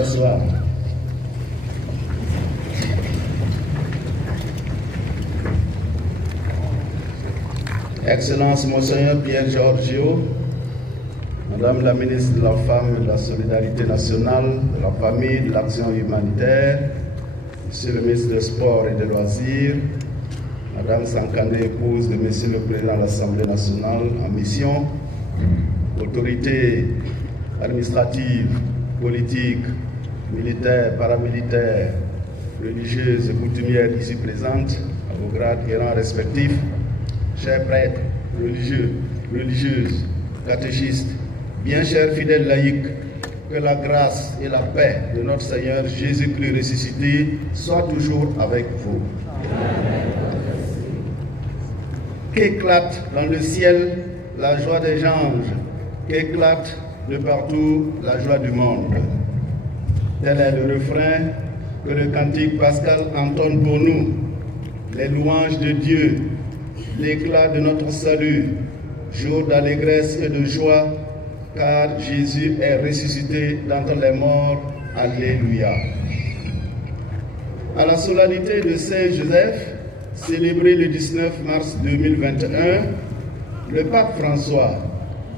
asseoir. Excellence Monseigneur Pierre Giorgio, Madame la ministre de la Femme et de la Solidarité nationale, de la Famille, de l'Action humanitaire, Monsieur le ministre des Sports et des Loisirs, Madame Sankane, épouse de Monsieur le Président de l'Assemblée nationale en mission, autorités administratives, politiques, militaires, paramilitaires, religieuses et coutumières ici présentes, à vos grades et rangs respectifs, chers prêtres, religieux, religieuses, catéchistes, bien chers fidèles laïcs, que la grâce et la paix de notre Seigneur Jésus-Christ ressuscité soient toujours avec vous. Qu'éclate dans le ciel la joie des anges, qu'éclate de partout la joie du monde. Tel est le refrain que le cantique pascal entonne pour nous, les louanges de Dieu, l'éclat de notre salut, jour d'allégresse et de joie, car Jésus est ressuscité d'entre les morts. Alléluia. À la solennité de Saint Joseph, célébrée le 19 mars 2021, le pape François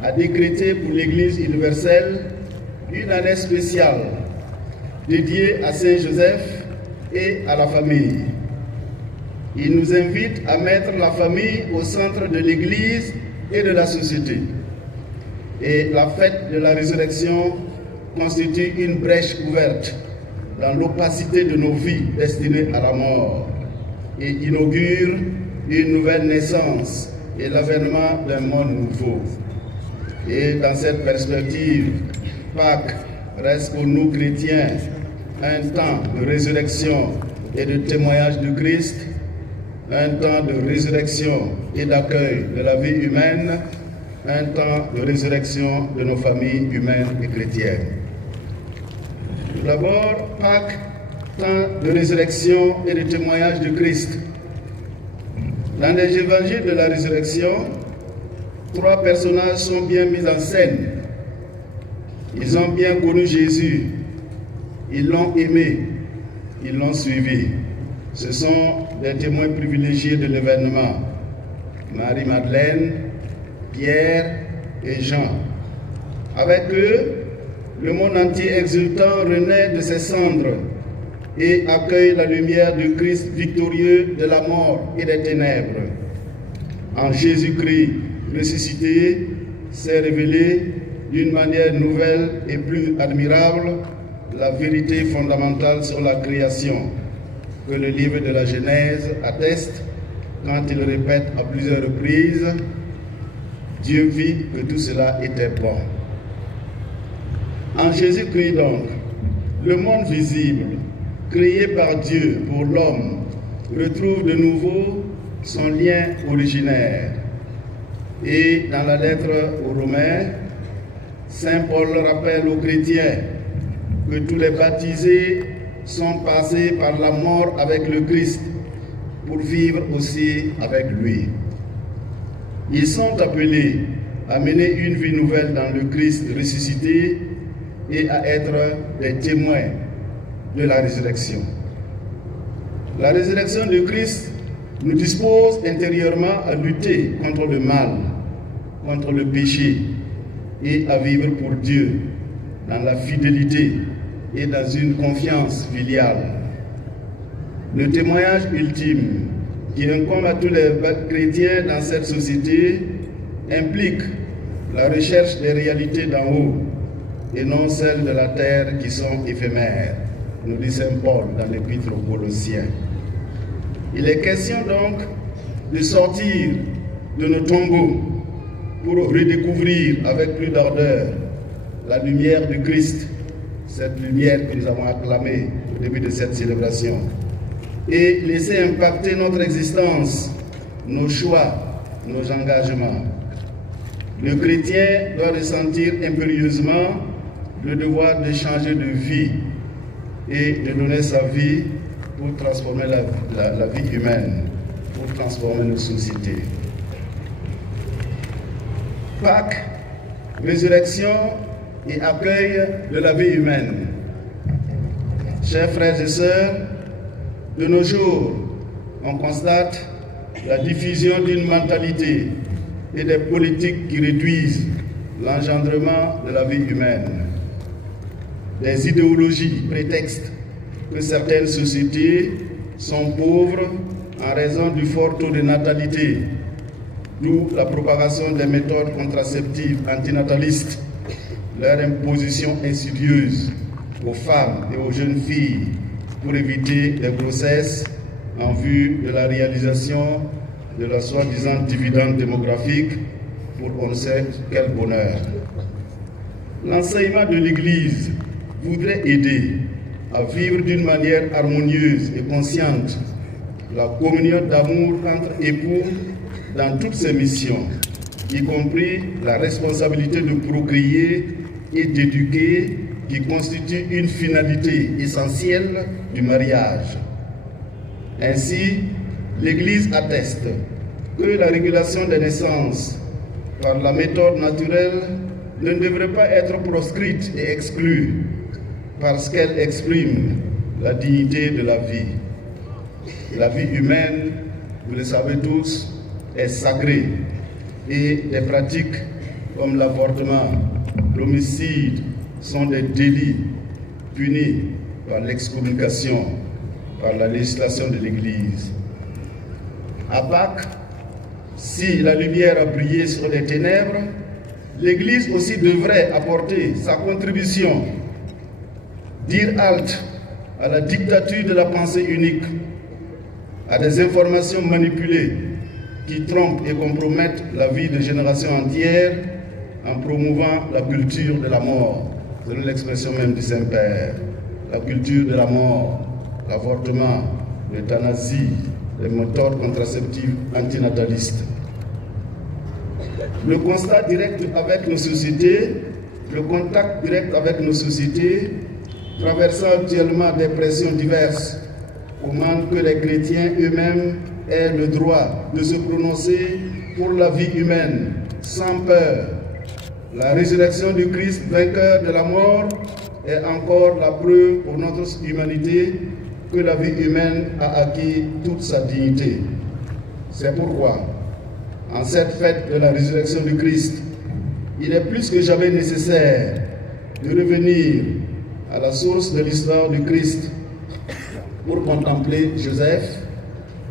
a décrété pour l'Église universelle une année spéciale dédiée à Saint Joseph et à la famille. Il nous invite à mettre la famille au centre de l'Église et de la société. Et la fête de la résurrection constitue une brèche ouverte dans l'opacité de nos vies destinées à la mort et inaugure une nouvelle naissance et l'avènement d'un monde nouveau. Et dans cette perspective, Pâques reste pour nous chrétiens un temps de résurrection et de témoignage de Christ, un temps de résurrection et d'accueil de la vie humaine, un temps de résurrection de nos familles humaines et chrétiennes. Tout d'abord, Pâques, temps de résurrection et de témoignage de Christ. Dans les évangiles de la résurrection, 3 personnages sont bien mis en scène. Ils ont bien connu Jésus, ils l'ont aimé, ils l'ont suivi. Ce sont des témoins privilégiés de l'événement. Marie-Madeleine, Pierre et Jean. Avec eux, le monde entier exultant renaît de ses cendres et accueille la lumière du Christ victorieux de la mort et des ténèbres. En Jésus-Christ ressuscité, s'est révélé d'une manière nouvelle et plus admirable la vérité fondamentale sur la création, que le livre de la Genèse atteste quand il répète à plusieurs reprises « Dieu vit que tout cela était bon ». En Jésus-Christ donc, le monde visible, créé par Dieu pour l'homme, retrouve de nouveau son lien originaire. Et dans la lettre aux Romains, Saint Paul rappelle aux chrétiens que tous les baptisés sont passés par la mort avec le Christ pour vivre aussi avec lui. Ils sont appelés à mener une vie nouvelle dans le Christ ressuscité et à être des témoins de la résurrection. La résurrection de Christ nous dispose intérieurement à lutter contre le mal, contre le péché et à vivre pour Dieu dans la fidélité et dans une confiance filiale. Le témoignage ultime qui incombe à tous les chrétiens dans cette société implique la recherche des réalités d'en haut et non celles de la terre qui sont éphémères, nous dit Saint Paul dans l'Épître aux Colossiens. Il est question donc de sortir de nos tombeaux pour redécouvrir avec plus d'ardeur la lumière du Christ, cette lumière que nous avons acclamée au début de cette célébration, et laisser impacter notre existence, nos choix, nos engagements. Le chrétien doit ressentir impérieusement le devoir de changer de vie et de donner sa vie pour transformer la vie humaine, pour transformer nos sociétés. Pâques, résurrection et accueil de la vie humaine. Chers frères et sœurs, de nos jours, on constate la diffusion d'une mentalité et des politiques qui réduisent l'engendrement de la vie humaine. Des idéologies prétextent que certaines sociétés sont pauvres en raison du fort taux de natalité, d'où la propagation des méthodes contraceptives antinatalistes, leur imposition insidieuse aux femmes et aux jeunes filles pour éviter des grossesses en vue de la réalisation de la soi-disant dividende démographique pour on ne sait quel bonheur. L'enseignement de l'Église voudrait aider à vivre d'une manière harmonieuse et consciente la communion d'amour entre époux dans toutes ses missions, y compris la responsabilité de procréer et d'éduquer qui constitue une finalité essentielle du mariage. Ainsi, l'Église atteste que la régulation des naissances par la méthode naturelle ne devrait pas être proscrite et exclue parce qu'elle exprime la dignité de la vie. La vie humaine, vous le savez tous, est sacrée et des pratiques comme l'avortement, l'homicide sont des délits punis par l'excommunication, par la législation de l'Église. À Pâques, si la lumière a brillé sur les ténèbres, l'Église aussi devrait apporter sa contribution, dire halte à la dictature de la pensée unique, à des informations manipulées qui trompent et compromettent la vie de générations entières en promouvant la culture de la mort, selon l'expression même du Saint-Père, la culture de la mort, l'avortement, l'euthanasie, les méthodes contraceptives antinatalistes. Le constat direct avec nos sociétés, le contact direct avec nos sociétés, traversant actuellement des pressions diverses, commande que les chrétiens eux-mêmes aient le droit de se prononcer pour la vie humaine, sans peur. La résurrection du Christ, vainqueur de la mort, est encore la preuve pour notre humanité que la vie humaine a acquis toute sa dignité. C'est pourquoi, en cette fête de la résurrection du Christ, il est plus que jamais nécessaire de revenir à la source de l'histoire du Christ pour contempler Joseph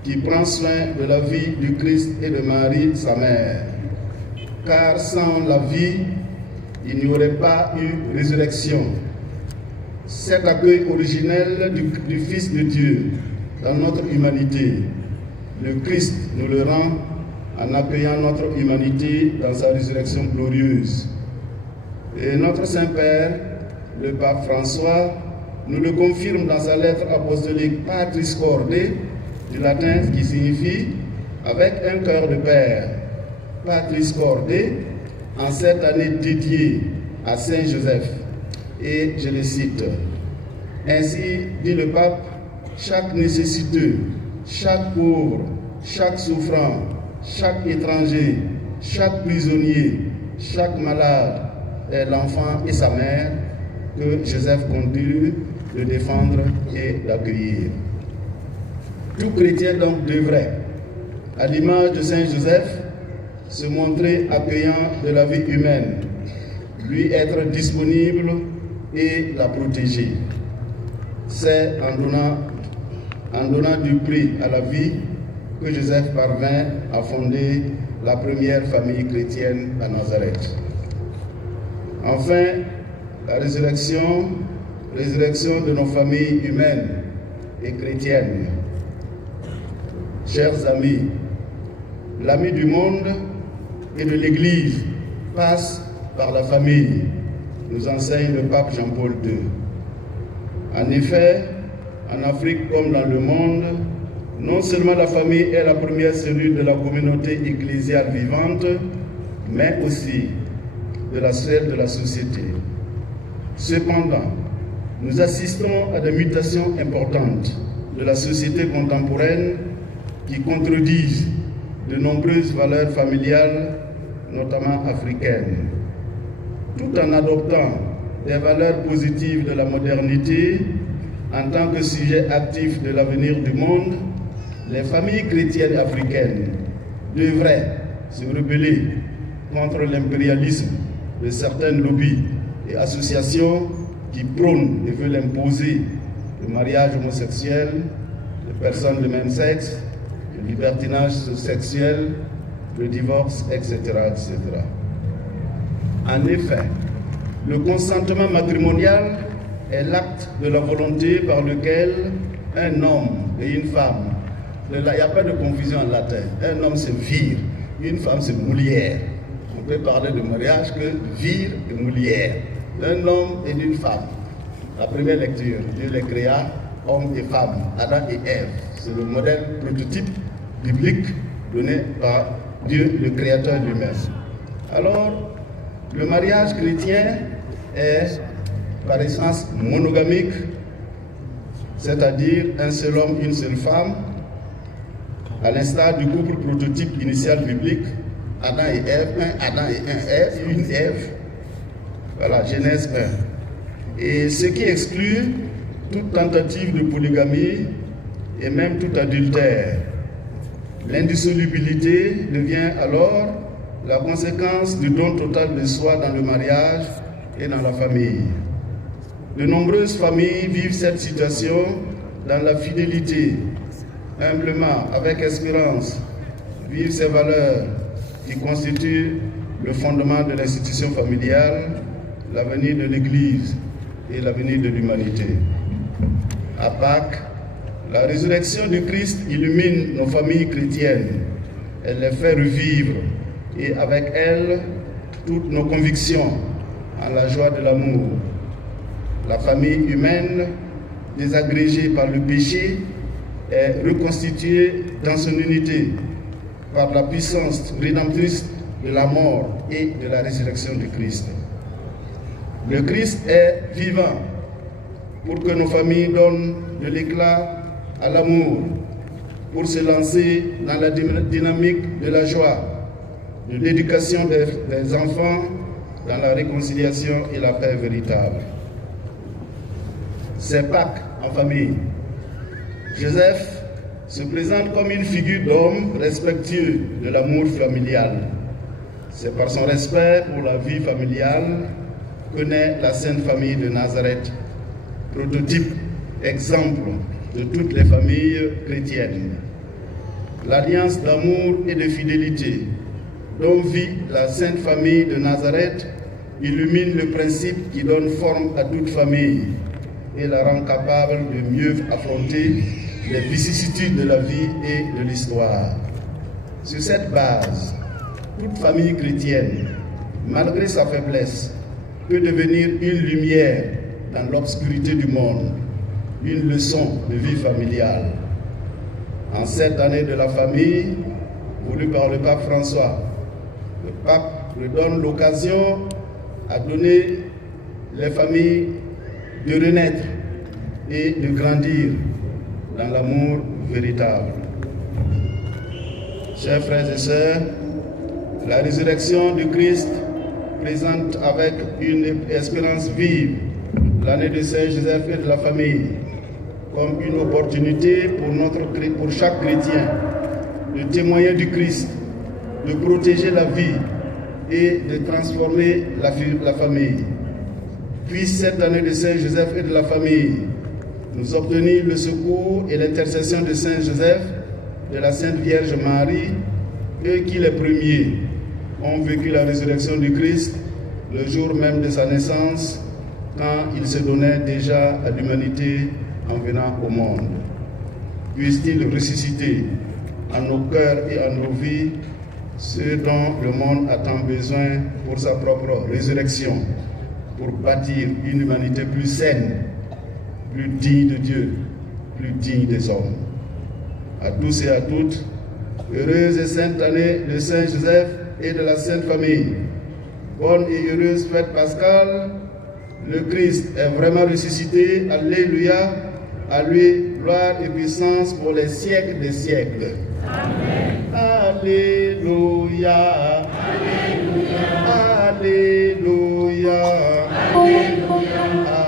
qui prend soin de la vie du Christ et de Marie, sa mère. Car sans la vie, il n'y aurait pas eu résurrection. Cet accueil originel du Fils de Dieu dans notre humanité, le Christ nous le rend en accueillant notre humanité dans sa résurrection glorieuse. Et notre Saint-Père, le pape François, nous le confirme dans sa lettre apostolique Patris Corde, du latin qui signifie avec un cœur de père. Patris Corde, en cette année dédiée à Saint Joseph. Et je le cite. Ainsi, dit le pape, chaque nécessiteux, chaque pauvre, chaque souffrant, chaque étranger, chaque prisonnier, chaque malade est l'enfant et sa mère que Joseph continue de défendre et d'accueillir. Tout chrétien donc devrait, à l'image de Saint Joseph, se montrer accueillant de la vie humaine, lui être disponible et la protéger. C'est en donnant du prix à la vie que Joseph parvint à fonder la première famille chrétienne à Nazareth. Enfin, la résurrection de nos familles humaines et chrétiennes. Chers amis, l'ami du monde et de l'Église passe par la famille, nous enseigne le pape Jean-Paul II. En effet, en Afrique comme dans le monde, non seulement la famille est la première cellule de la communauté ecclésiale vivante, mais aussi de la sphère de la société. Cependant, nous assistons à des mutations importantes de la société contemporaine qui contredisent de nombreuses valeurs familiales, notamment africaines. Tout en adoptant des valeurs positives de la modernité, En tant que sujet actif de l'avenir du monde, les familles chrétiennes africaines devraient se rebeller contre l'impérialisme de certains lobbies et associations qui prônent et veulent imposer le mariage homosexuel, les personnes de même sexe, le libertinage sexuel, le divorce, etc., etc. En effet, le consentement matrimonial est l'acte de la volonté par lequel un homme et une femme, il n'y a pas de confusion en latin, un homme c'est vir, une femme c'est moulière. On peut parler de mariage que vir et moulière, d'un homme et d'une femme. La première lecture, Dieu les créa, hommes et femmes, Adam et Ève. C'est le modèle prototype biblique donné par Dieu, le Créateur lui-même. Alors, le mariage chrétien est par essence monogamique, c'est-à-dire un seul homme, une seule femme, à l'instar du couple prototype initial biblique, Adam et Ève, un Adam et un Ève, une Ève. Voilà, Genèse 1. Et ce qui exclut toute tentative de polygamie et même tout adultère. L'indissolubilité devient alors la conséquence du don total de soi dans le mariage et dans la famille. De nombreuses familles vivent cette situation dans la fidélité, humblement, avec espérance, vivent ces valeurs qui constituent le fondement de l'institution familiale, l'avenir de l'Église et l'avenir de l'humanité. À Pâques, la résurrection du Christ illumine nos familles chrétiennes. Elle les fait revivre et avec elle, toutes nos convictions en la joie de l'amour. La famille humaine, désagrégée par le péché, est reconstituée dans son unité par la puissance rédemptrice de la mort et de la résurrection du Christ. Le Christ est vivant pour que nos familles donnent de l'éclat à l'amour, pour se lancer dans la dynamique de la joie, de l'éducation des enfants dans la réconciliation et la paix véritable. C'est Pâques en famille. Joseph se présente comme une figure d'homme respectueux de l'amour familial. C'est par son respect pour la vie familiale que naît la Sainte Famille de Nazareth, prototype, exemple de toutes les familles chrétiennes. L'alliance d'amour et de fidélité dont vit la Sainte Famille de Nazareth illumine le principe qui donne forme à toute famille et la rend capable de mieux affronter les vicissitudes de la vie et de l'histoire. Sur cette base, toute famille chrétienne, malgré sa faiblesse, peut devenir une lumière dans l'obscurité du monde, une leçon de vie familiale. En cette année de la famille, voulue par le pape François, le pape nous donne l'occasion à donner les familles de renaître et de grandir dans l'amour véritable. Chers frères et sœurs, la résurrection du Christ présente avec une espérance vive l'année de Saint Joseph et de la famille comme une opportunité pour chaque chrétien de témoigner du Christ, de protéger la vie et de transformer la famille. Puisse cette année de Saint Joseph et de la famille nous obtenir le secours et l'intercession de Saint Joseph, de la Sainte Vierge Marie, eux qui les premiers ont vécu la résurrection du Christ le jour même de sa naissance, quand il se donnait déjà à l'humanité en venant au monde. Puisse-t-il ressusciter en nos cœurs et en nos vies ce dont le monde a tant besoin pour sa propre résurrection, pour bâtir une humanité plus saine, plus digne de Dieu, plus digne des hommes. À tous et à toutes, heureuse et sainte année de Saint Joseph et de la Sainte Famille. Bonne et heureuse fête pascale. Le Christ est vraiment ressuscité. Alléluia. À lui, gloire et puissance pour les siècles des siècles. Amen. Alléluia. Alléluia. Alléluia. Alléluia.